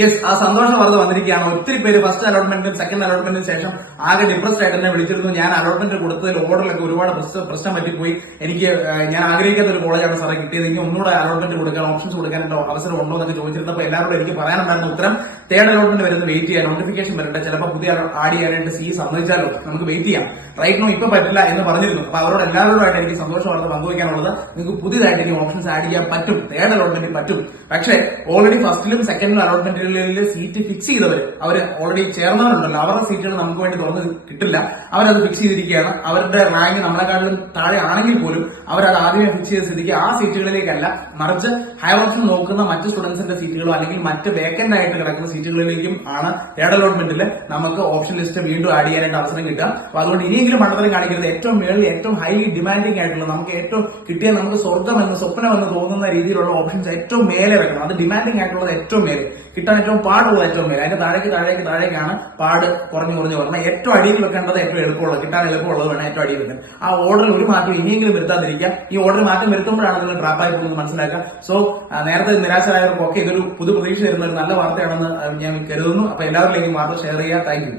Yes, ആ സന്തോഷ വാർത്ത വന്നിരിക്കുകയാണ്. ഒത്തിരി പേര് ഫസ്റ്റ് അലോട്ട്മെന്റിനും സെക്കൻഡ് അലോട്ട്മെന്റിനും ശേഷം ആകെ ഡിപ്രസ്ഡ് ആയിട്ട് എന്നെ വിളിച്ചിരുന്നു. ഞാൻ അലോട്ട്മെന്റ് കൊടുത്തതിൽ ഓർഡറിലൊക്കെ ഒരുപാട് പ്രശ്നം പറ്റിപ്പോയി. എനിക്ക് ഞാൻ ആഗ്രഹിക്കാത്ത ഒരു കോളേജാണ് സാറേ കിട്ടിയത്. എനിക്ക് ഒന്നുകൂടെ അലോട്ട്മെന്റ് കൊടുക്കാൻ, ഓപ്ഷൻസ് കൊടുക്കാനുള്ള അവസരം ഉണ്ടോ എന്നൊക്കെ ചോദിച്ചിരുന്നപ്പോൾ എല്ലാവരോടും എനിക്ക് പറയാനുണ്ടായിരുന്ന ഉത്തരം തേർഡ് അലോട്ട്മെന്റ് വരുന്ന വെയിറ്റ് ചെയ്യാൻ, നോട്ടിഫിക്കേഷൻ വരട്ടെ, ചിലപ്പോൾ പുതിയ ആഡ് ചെയ്യാനായിട്ട് സമ്മതിച്ചാലോ നമുക്ക് വെയിറ്റ് ചെയ്യാം, റൈറ്റ് നോ ഇപ്പൊ പറ്റില്ല എന്ന് പറഞ്ഞിരുന്നു. അപ്പൊ അവരോട് എല്ലാവരോടായിട്ട് എനിക്ക് സന്തോഷ വാർത്ത പങ്കുവയ്ക്കാനുള്ളത്, നിങ്ങൾക്ക് പുതിയതായിട്ട് ഇനി ഓപ്ഷൻസ് ആഡ് ചെയ്യാൻ പറ്റും, തേർഡ് അലോട്ട്മെന്റിൽ പറ്റും. പക്ഷേ ഓൾറെഡി ഫസ്റ്റിലും സെക്കൻഡിലും അലോട്ട്മെന്റിൽ സീറ്റ് ഫിക്സ് ചെയ്തവർ, അവർ ഓൾറെഡി ചേർന്നവരുണ്ടല്ലോ, അവരുടെ സീറ്റുകൾ നമുക്ക് വേണ്ടി തുറന്ന് കിട്ടില്ല. അവരത് ഫിക്സ് ചെയ്തിരിക്കുകയാണ്. അവരുടെ റാങ്ക് നമ്മളെക്കാട്ടിലും താഴെ ആണെങ്കിൽ പോലും അവരത് ആദ്യമേ ഫിക്സ് ചെയ്ത സ്ഥിതിക്ക് ആ സീറ്റുകളിലേക്കല്ല, മറിച്ച് ഹയർ ഓപ്ഷൻ നോക്കുന്ന മറ്റ് സ്റ്റുഡൻസിന്റെ സീറ്റുകളോ അല്ലെങ്കിൽ മറ്റ് വേക്കന്റ് ആയിട്ട് കിടക്കുന്ന സീറ്റുകളിലേക്കും ആണ് തേർഡ് അലോട്ട്മെന്റിൽ നമുക്ക് ഓപ്ഷൻ ലിസ്റ്റ് വീണ്ടും ആഡ് ചെയ്യാനായിട്ട് അവസരം കിട്ടുക. അപ്പൊ അതുകൊണ്ട് ഇനിയെങ്കിലും മണ്ടത്തരം കാണിക്കരുത്. ഏറ്റവും മേളിൽ ഏറ്റവും ഹൈലി ഡിമാൻഡിംഗ് ആയിട്ടുള്ള, നമുക്ക് ഏറ്റവും കിട്ടിയ നമുക്ക് സ്വർഗ്ഗമെന്ന് സ്വപ്നമെന്ന് തോന്നുന്ന രീതിയിലുള്ള ഓപ്ഷൻസ് ഏറ്റവും മേലെ വെക്കണം. അത് ഡിമാൻഡിംഗ് ആയിട്ടുള്ളത് ഏറ്റവും മേലെ, കിട്ടാൻ ഏറ്റവും പാടുള്ളത് ഏറ്റവും മേലെ, അതിന്റെ താഴേക്കാണ് പാട് കുറഞ്ഞു പറഞ്ഞാൽ ഏറ്റവും അടിയിൽ വെക്കേണ്ടത് ഏറ്റവും എളുപ്പമുള്ളത്, കിട്ടാൻ എളുപ്പമുള്ളത് വേണം ഏറ്റവും അടിയിൽ വെക്കാൻ. ആ ഓർഡറിൽ ഒരു മാറ്റം ഇനിയെങ്കിലും വരുത്താതിരിക്കുക. ഈ ഓർഡർ മാറ്റം വരുത്തുമ്പോഴാണ് നിങ്ങൾ ട്രാപ്പായി പോകുന്നത് മനസ്സിലാക്കുക. സോ നേരത്തെ നിരാശരായവർക്കൊക്കെ ഇതൊരു പുതു പ്രതീക്ഷ തരുന്ന ഒരു നല്ല വാർത്തയാണെന്ന് ഞാൻ കരുതുന്നു. അപ്പൊ എല്ലാവരിലേക്കും വാർത്ത ഷെയർ ചെയ്യുക. Thank you.